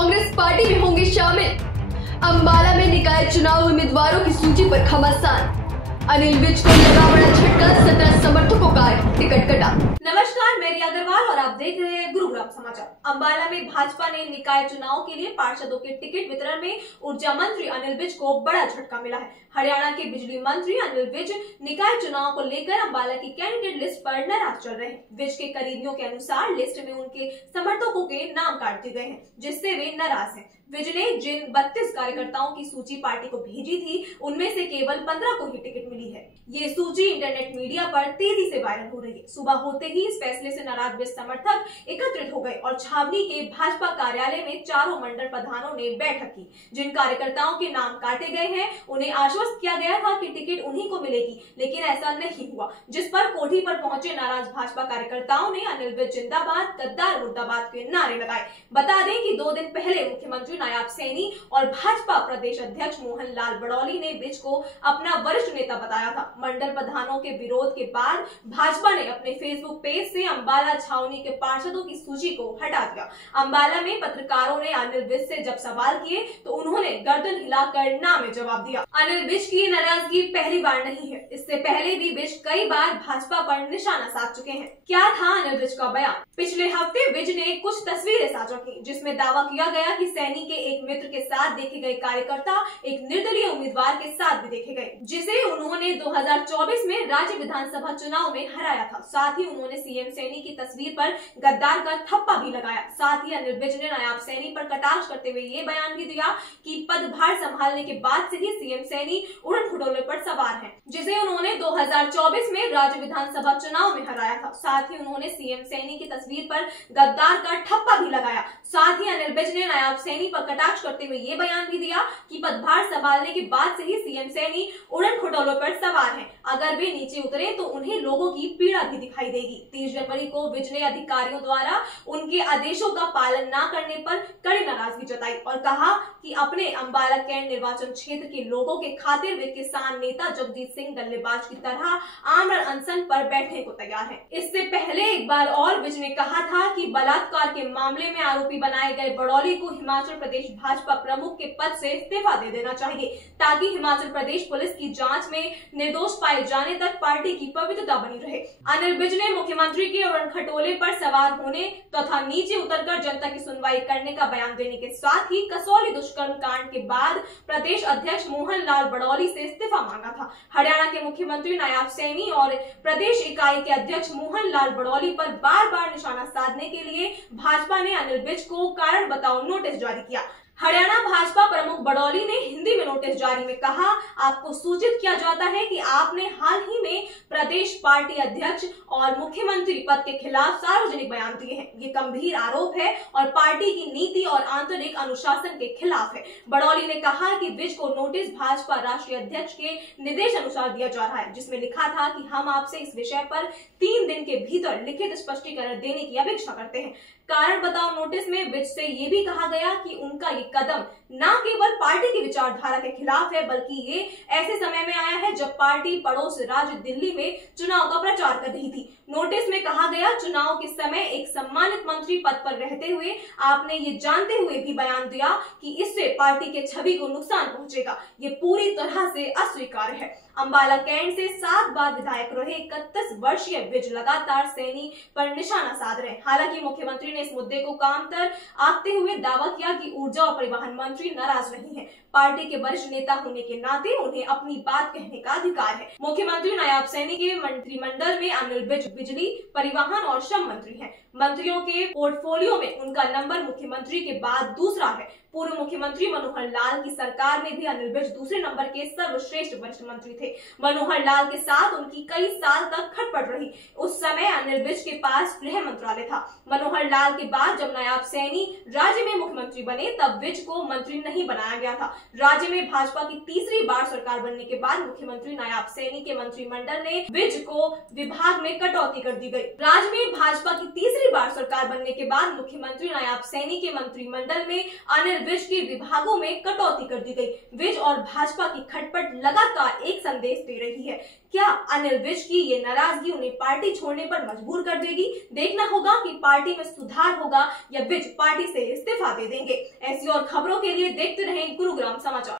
Congress party में होंगे शामिल। अंबाला में निकाय चुनाव उम्मीदवारों की सूची पर घमासान। अनिल विज को लगा बड़ा झटका, 17 समर्थकों का टिकट कटा। नमस्कार, मैं रिया अग्रवाल और आप देख रहे हैं गुरुग्राम समाचार। अंबाला में भाजपा ने निकाय चुनाव के लिए पार्षदों के टिकट वितरण में ऊर्जा मंत्री अनिल विज को बड़ा झटका मिला है। हरियाणा के बिजली मंत्री अनिल विज निकाय चुनाव को लेकर अंबाला की कैंडिडेट लिस्ट पर नाराज चल रहे हैं। विज के करीबियों के अनुसार लिस्ट में उनके समर्थकों के नाम काट दिए गए हैं, जिससे वे नाराज हैं। विज ने जिन 32 कार्यकर्ताओं की सूची पार्टी को भेजी थी, उनमें से केवल 15 को ही टिकट मिली है। ये सूची इंटरनेट मीडिया पर तेजी से वायरल हो रही है। सुबह होते ही इस फैसले से नाराज विज समर्थक एकत्रित हो गए और छावनी के भाजपा कार्यालय में चारों मंडल प्रधानों ने बैठक की। जिन कार्यकर्ताओं के नाम काटे गए हैं, उन्हें आश्वस्त किया गया था कि टिकट उन्हीं को मिलेगी, लेकिन ऐसा नहीं हुआ, जिस पर कोठी पर पहुंचे नाराज भाजपा कार्यकर्ताओं ने अनिल विज जिंदाबाद, गद्दार मुर्दाबाद के नारे लगाए। बता दें कि 2 दिन पहले मुख्यमंत्री नायाब सैनी और भाजपा प्रदेश अध्यक्ष मोहन लाल बड़ौली ने विज को अपना वरिष्ठ नेता बताया था। मंडल प्रधानों के विरोध के बाद भाजपा ने अपने फेसबुक पेज से अंबाला छावनी के पार्षदों की सूची को हटा दिया। अंबाला में पत्रकारों ने अनिल विज से जब सवाल किए तो उन्होंने गर्दन हिलाकर ना में जवाब दिया। अनिल विज की नाराजगी पहली बार नहीं है, इससे पहले भी विज कई बार भाजपा पर निशाना साध चुके हैं। क्या था अनिल विज का बयान? पिछले हफ्ते विज ने कुछ तस्वीरें साझा की, जिसमें दावा किया गया कि सैनी के एक मित्र के साथ देखे गए कार्यकर्ता एक निर्दलीय उम्मीदवार के साथ भी देखे गए, जिसे उन्होंने 2024 में राज्य विधानसभा चुनाव में हराया था। साथ ही उन्होंने सीएम सैनी की तस्वीर पर गद्दार का थप्पा भी लगाया। साथ ही अनिल विज ने नायाब सैनी पर कटाक्ष करते हुए ये बयान भी दिया कि पदभार संभालने के बाद से ही सीएम सैनी उड़न खटोले पर सवार हैं, जिसे उन्होंने 2024 में राज्य विधानसभा चुनाव में हराया था। साथ ही उन्होंने सीएम सैनी की तस्वीर पर गद्दार का थप्पा भी लगाया। साथ ही अनिल विज ने नायाब सैनी पर कटाक्ष करते हुए ये बयान भी दिया कि पदभार संभालने के बाद से ही सीएम सैनी उड़न खटोलों पर सवार हैं। अगर वे नीचे उतरे तो उन्हें लोगों की पीड़ा भी दिखाई देगी। 30 जनवरी को विज ने अधिकारियों द्वारा उनके आदेशों का पालन न करने पर कड़ी नाराजगी जताई और कहा कि अपने अंबाला कैंट निर्वाचन क्षेत्र के लोगों के खातिर वे किसान नेता जगजीत सिंह डल्लेबाज की तरह आमरण अनशन पर बैठने को तैयार हैं। इससे पहले एक बार और विज ने कहा था कि बलात्कार के मामले में आरोपी बनाए गए बड़ौली को हिमाचल प्रदेश भाजपा प्रमुख के पद से इस्तीफा दे देना चाहिए, ताकि हिमाचल प्रदेश पुलिस की जांच में निर्दोष पाए जाने तक पार्टी की पवित्रता बनी रहे। अनिल विज ने मुख्यमंत्री के उड़न खटोले पर सवार होने तथा नीचे उतरकर जनता की सुनवाई करने का बयान देने के साथ ही कसौली दुष्कर्म कांड के बाद प्रदेश अध्यक्ष मोहन लाल बड़ौली से इस्तीफा मांगा था। हरियाणा के मुख्यमंत्री नायाब सैनी और प्रदेश इकाई के अध्यक्ष मोहन लाल बड़ौली पर बार बार निशाना साधने के लिए भाजपा ने अनिल विज को कारण बताओ नोटिस जारी किया। हरियाणा भाजपा प्रमुख बड़ौली ने हिंदी में नोटिस जारी में कहा, आपको सूचित किया जाता है कि आपने हाल ही में प्रदेश पार्टी अध्यक्ष और मुख्यमंत्री पद के खिलाफ सार्वजनिक बयान दिए हैं। ये गंभीर आरोप है और पार्टी की नीति और आंतरिक अनुशासन के खिलाफ है। बड़ौली ने कहा कि विज को नोटिस भाजपा राष्ट्रीय अध्यक्ष के निर्देश अनुसार दिया जा रहा है, जिसमें लिखा था कि हम आपसे इस विषय पर 3 दिन के भीतर लिखित स्पष्टीकरण देने की अपेक्षा करते हैं। कारण बताओ नोटिस में विज से ये भी कहा गया कि उनका ये कदम न केवल पार्टी की विचारधारा के खिलाफ है, बल्कि ये ऐसे समय में आया है जब पार्टी पड़ोस राज्य दिल्ली में चुनाव का प्रचार कर रही थी। नोटिस में कहा गया, चुनाव के समय एक सम्मानित मंत्री पद पर रहते हुए आपने ये जानते हुए भी बयान दिया कि इससे पार्टी के छवि को नुकसान पहुंचेगा। ये पूरी तरह से अस्वीकार्य है। अंबाला कैंट से 7 बार विधायक रहे 31 वर्षीय विज लगातार सैनी पर निशाना साध रहे। हालांकि मुख्यमंत्री ने इस मुद्दे को काम पर आते हुए दावा किया कि ऊर्जा और परिवहन मंत्री नाराज नहीं है। पार्टी के वरिष्ठ नेता होने के नाते उन्हें अपनी बात कहने का अधिकार है। मुख्यमंत्री नायाब सैनी के मंत्रिमंडल में अनिल विज बिजली, परिवहन और श्रम मंत्री हैं। मंत्रियों के पोर्टफोलियो में उनका नंबर मुख्यमंत्री के बाद दूसरा है। पूर्व मुख्यमंत्री मनोहर लाल की सरकार में भी अनिल विज दूसरे नंबर के सर्वश्रेष्ठ वरिष्ठ मंत्री थे। मनोहर लाल के साथ उनकी कई साल तक खटपट रही। उस समय अनिल विज के पास गृह मंत्रालय था। मनोहर लाल के बाद जब नायाब सैनी राज्य में मुख्यमंत्री बने, तब विज को मंत्री नहीं बनाया गया था। राज्य में भाजपा की तीसरी बार सरकार बनने के बाद मुख्यमंत्री नायाब सैनी के मंत्रिमंडल ने विज को विभाग में कटौती कर दी गई। राज्य में भाजपा की तीसरी तीसरी बार सरकार बनने के बाद मुख्यमंत्री नायाब सैनी के मंत्रिमंडल में अनिल विज के विभागों में कटौती कर दी गई। विज और भाजपा की खटपट लगातार एक संदेश दे रही है। क्या अनिल विज की ये नाराजगी उन्हें पार्टी छोड़ने पर मजबूर कर देगी? देखना होगा कि पार्टी में सुधार होगा या विज पार्टी से इस्तीफा दे देंगे। ऐसी और खबरों के लिए देखते रहें गुरुग्राम समाचार।